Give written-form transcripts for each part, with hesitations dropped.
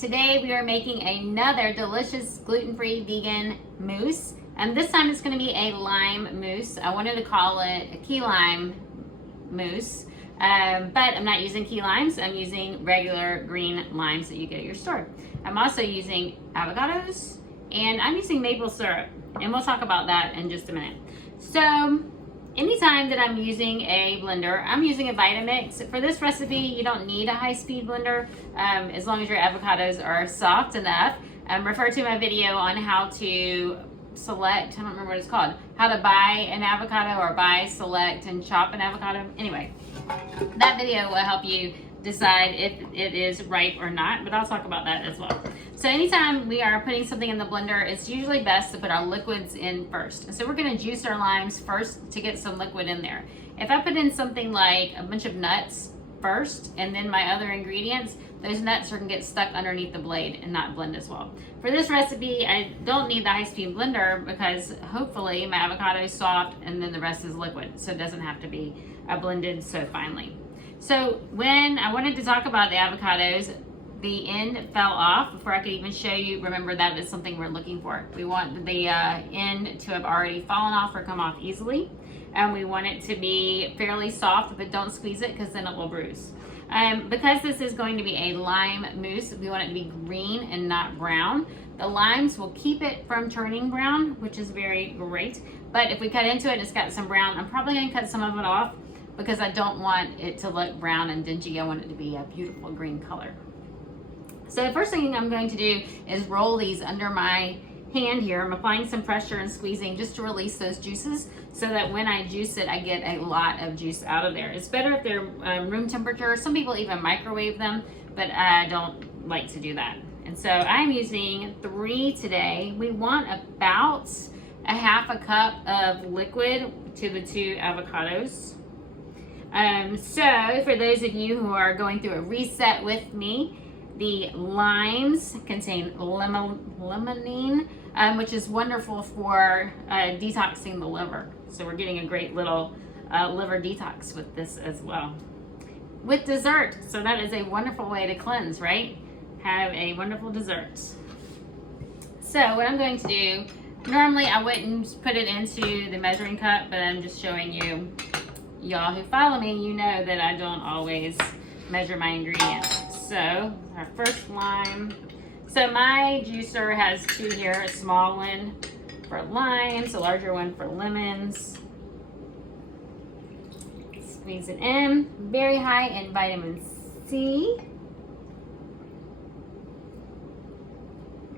Today we are making another delicious gluten-free vegan mousse, and this time it's going to be a lime mousse. I wanted to call it a key lime mousse, but I'm not using key limes. I'm using regular green limes that you get at your store. I'm also using avocados, and I'm using maple syrup, and we'll talk about that in just a minute. So anytime that I'm using a blender, I'm using a Vitamix. For this recipe, you don't need a high-speed blender as long as your avocados are soft enough. Refer to my video on how to select, I don't remember what it's called, how to buy an avocado or buy, select, and chop an avocado. Anyway, that video will help you decide if it is ripe or not, but I'll talk about that as well. So anytime we are putting something in the blender, it's usually best to put our liquids in first. So we're gonna juice our limes first to get some liquid in there. If I put in something like a bunch of nuts first and then my other ingredients, those nuts are gonna get stuck underneath the blade and not blend as well. For this recipe, I don't need the high-speed blender because hopefully my avocado is soft and then the rest is liquid, so it doesn't have to be blended so finely. So when I wanted to talk about the avocados, the end fell off before I could even show you. Remember, that is something we're looking for. We want the end to have already fallen off or come off easily. And we want it to be fairly soft, but don't squeeze it because then it will bruise. Because this is going to be a lime mousse, we want it to be green and not brown. The limes will keep it from turning brown, which is very great. But if we cut into it and it's got some brown, I'm probably gonna cut some of it off because I don't want it to look brown and dingy. I want it to be a beautiful green color. So the first thing I'm going to do is roll these under my hand here. I'm applying some pressure and squeezing just to release those juices so that when I juice it, I get a lot of juice out of there. It's better if they're room temperature. Some people even microwave them, but I don't like to do that. And so I'm using 3 today. We want about a half a cup of liquid to the 2 avocados. So for those of you who are going through a reset with me, the limes contain limonene, which is wonderful for detoxing the liver. So we're getting a great little liver detox with this as well. With dessert, so that is a wonderful way to cleanse, right? Have a wonderful dessert. So what I'm going to do, normally I wouldn't put it into the measuring cup, but I'm just showing you. Y'all who follow me, you know that I don't always measure my ingredients. So our first lime. So my juicer has 2 here, a small one for limes, a larger one for lemons. Squeeze it in. Very high in vitamin C.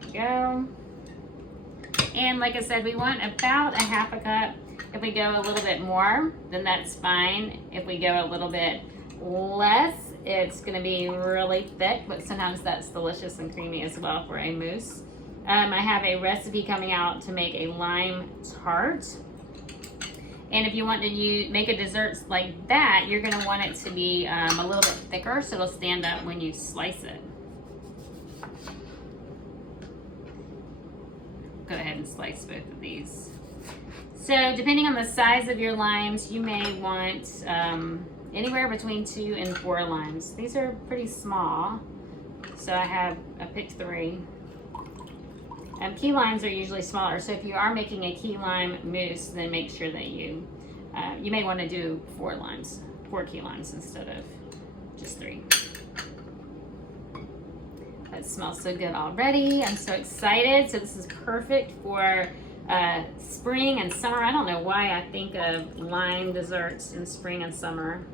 There we go. And like I said, we want about a half a cup. If we go a little bit more, then that's fine. If we go a little bit less, it's going to be really thick, but sometimes that's delicious and creamy as well for a mousse. I have a recipe coming out to make a lime tart. And if you want to make a dessert like that, you're going to want it to be a little bit thicker so it'll stand up when you slice it. Go ahead and slice both of these. So depending on the size of your limes, you may want anywhere between 2 and 4 limes. These are pretty small, so I picked 3. Key limes are usually smaller, so if you are making a key lime mousse, then make sure that you may want to do 4 key limes instead of just 3. That smells so good already. I'm so excited. So this is perfect for spring and summer. I don't know why I think of lime desserts in spring and summer.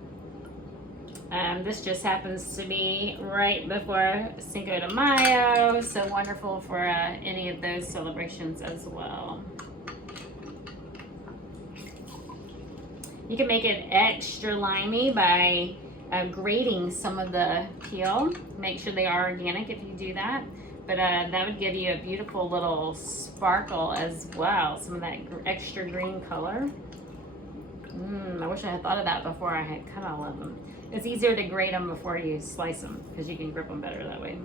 This just happens to be right before Cinco de Mayo, so wonderful for any of those celebrations as well. You can make it extra limey by grating some of the peel. Make sure they are organic if you do that. But that would give you a beautiful little sparkle as well. Some of that extra green color. I wish I had thought of that before I had cut all of them. It's easier to grate them before you slice them because you can grip them better that way.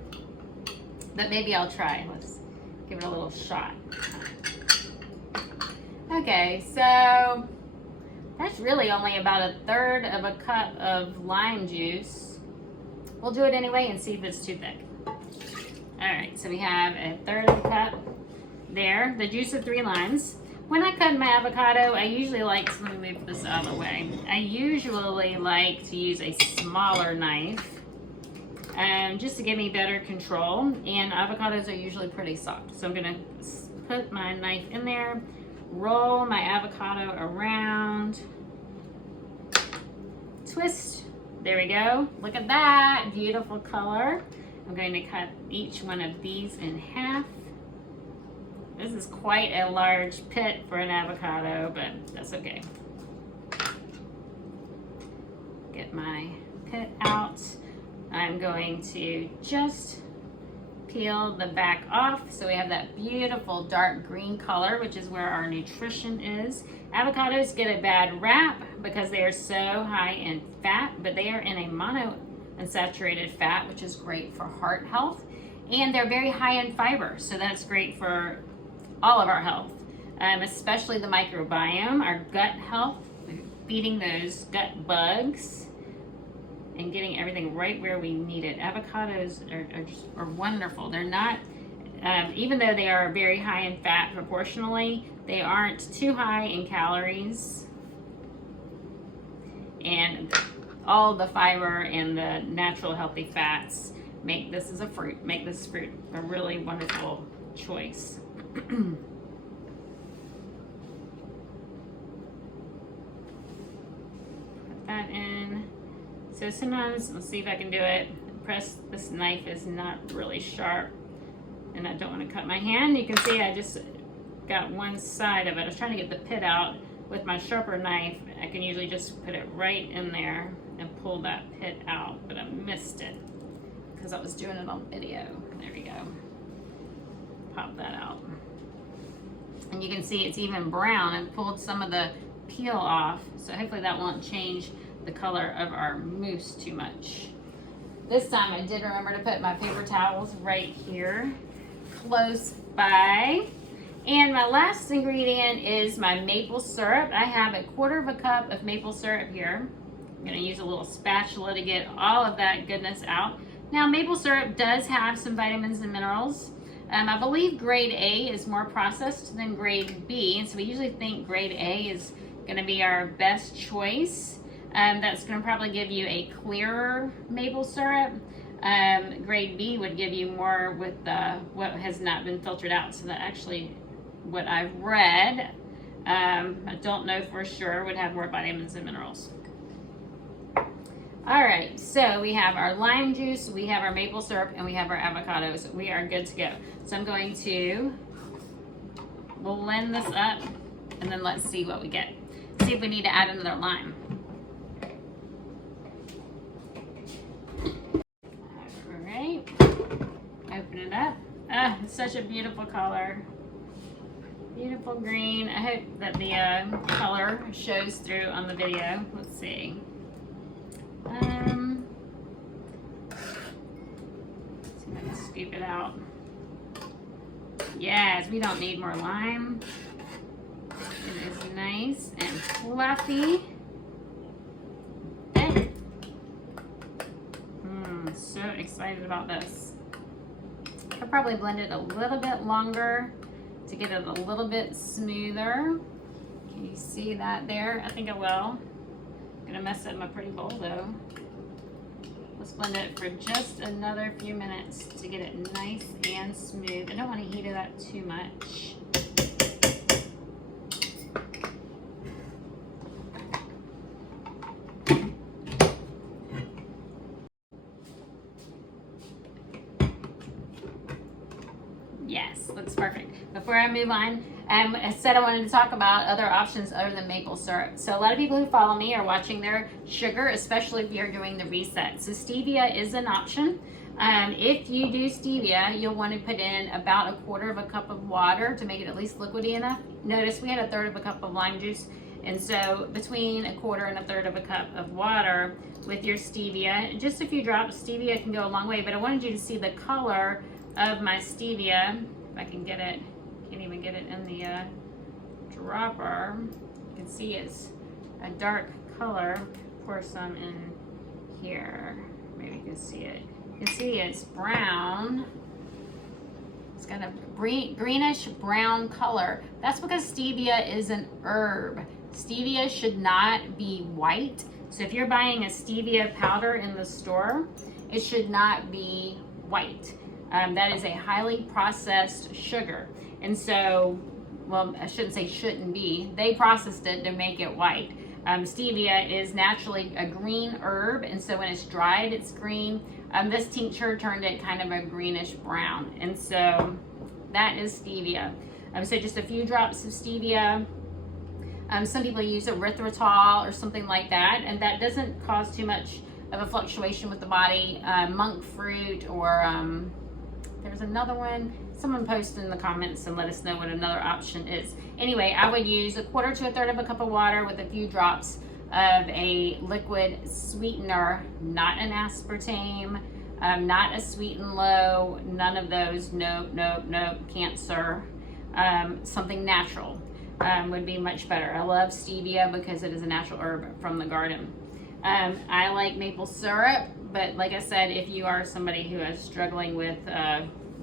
But maybe I'll try. Let's give it a little shot. Okay, so that's really only about 1/3 of a cup of lime juice. We'll do it anyway and see if it's too thick. All right, so we have a third of a cup there, the juice of 3 limes. When I cut my avocado, I usually like to, let me move this out of the way. I usually like to use a smaller knife just to give me better control. And avocados are usually pretty soft. So I'm gonna put my knife in there, roll my avocado around, twist. There we go. Look at that, beautiful color. I'm going to cut each one of these in half. This is quite a large pit for an avocado, but that's okay. Get my pit out. I'm going to just peel the back off so we have that beautiful dark green color, which is where our nutrition is. Avocados get a bad rap because they are so high in fat, but they are in a monounsaturated fat, which is great for heart health. And they're very high in fiber, so that's great for all of our health, especially the microbiome, our gut health, feeding those gut bugs and getting everything right where we need it. Avocados are wonderful. They're not, even though they are very high in fat proportionally, they aren't too high in calories. And all the fiber and the natural healthy fats make this as a fruit, make this fruit a really wonderful choice. Put that in. So sometimes, let's see if I can do it. This knife is not really sharp and I don't want to cut my hand. You can see I just got one side of it. I was trying to get the pit out with my sharper knife. I can usually just put it right in there and pull that pit out, but I missed it because I was doing it on video. There we go. Pop that out. And you can see it's even brown and pulled some of the peel off. So hopefully that won't change the color of our mousse too much. This time I did remember to put my paper towels right here, close by. And my last ingredient is my maple syrup. I have 1/4 cup of maple syrup here. I'm gonna use a little spatula to get all of that goodness out. Now maple syrup does have some vitamins and minerals. I believe grade A is more processed than grade B, and so we usually think grade A is going to be our best choice. That's going to probably give you a clearer maple syrup. Grade B would give you more with what has not been filtered out. So that actually, what I've read, I don't know for sure, would have more vitamins and minerals. All right, so we have our lime juice, we have our maple syrup, and we have our avocados. We are good to go. So I'm going to blend this up, and then let's see what we get. See if we need to add another lime. All right, open it up. Ah, it's such a beautiful color. Beautiful green. I hope that the color shows through on the video. Let's see. See if I can scoop it out. Yes, we don't need more lime. It is nice and fluffy. Okay. So excited about this. I'll probably blend it a little bit longer to get it a little bit smoother. Can you see that there? I think I will. I'm gonna mess up my pretty bowl though. Let's blend it for just another few minutes to get it nice and smooth. I don't want to heat it up too much. Yes, looks perfect. Before I move on, I said I wanted to talk about other options other than maple syrup. So a lot of people who follow me are watching their sugar, especially if you're doing the reset. So stevia is an option. If you do stevia, you'll want to put in about 1/4 cup of water to make it at least liquidy enough. Notice we had 1/3 cup of lime juice, and so between 1/4 and 1/3 cup of water with your stevia, just a few drops. Stevia can go a long way, but I wanted you to see the color of my stevia. If I can get it, can't even get it in the dropper. You can see it's a dark color. Pour some in here. Maybe you can see it. You can see it's brown. It's got a greenish brown color. That's because stevia is an herb. Stevia should not be white. So if you're buying a stevia powder in the store, it should not be white. That is a highly processed sugar. And so, well, I shouldn't say shouldn't be. They processed it to make it white. Stevia is naturally a green herb, and so when it's dried, it's green. This tincture turned it kind of a greenish brown, and so that is stevia. So just a few drops of stevia. Some people use erythritol or something like that, and that doesn't cause too much of a fluctuation with the body. Monk fruit, or there's another one. Someone post in the comments and let us know what another option is. Anyway, I would use 1/4 to 1/3 of a cup of water with a few drops of a liquid sweetener, not an aspartame, not a sweet and low, none of those. Nope, nope, nope, cancer. Something natural would be much better. I love stevia because it is a natural herb from the garden. I like maple syrup, but like I said, if you are somebody who is struggling with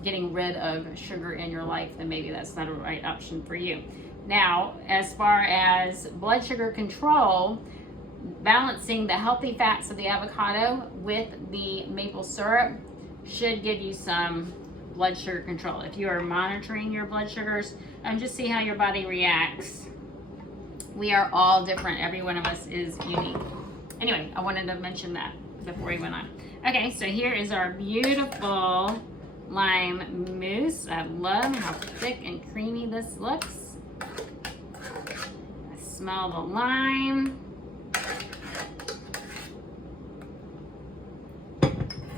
getting rid of sugar in your life, then maybe that's not a right option for you. Now, as far as blood sugar control, balancing the healthy fats of the avocado with the maple syrup should give you some blood sugar control. If you are monitoring your blood sugars, just see how your body reacts. We are all different. Every one of us is unique. Anyway, I wanted to mention that before we went on. Okay, so here is our beautiful lime mousse. I love how thick and creamy this looks. I smell the lime.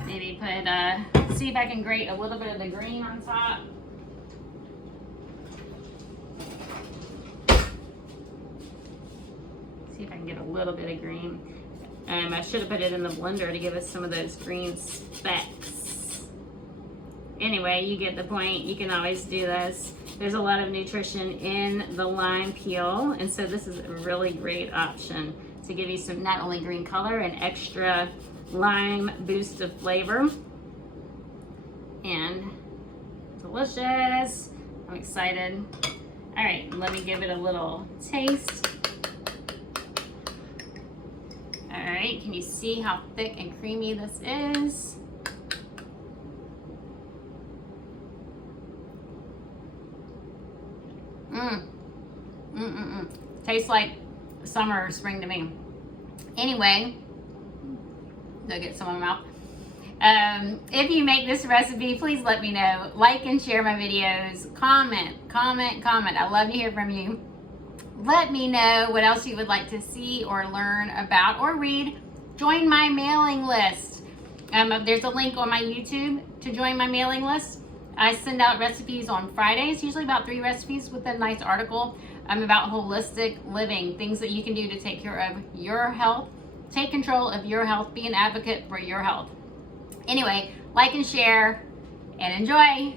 Maybe put, see if I can grate a little bit of the green on top. See if I can get a little bit of green. I should have put it in the blender to give us some of those green specks. Anyway, you get the point. You can always do this. There's a lot of nutrition in the lime peel, and so this is a really great option to give you some not only green color and extra lime boost of flavor. And delicious. I'm excited. All right, let me give it a little taste. All right, can you see how thick and creamy this is? Tastes like summer or spring to me. Anyway, go get some in my mouth. If you make this recipe, please let me know. Like and share my videos. Comment. I love to hear from you. Let me know what else you would like to see or learn about or read. Join my mailing list. There's a link on my YouTube to join my mailing list. I send out recipes on Fridays, usually about 3 recipes with a nice article about holistic living, things that you can do to take care of your health, take control of your health, be an advocate for your health. Anyway, like and share and enjoy.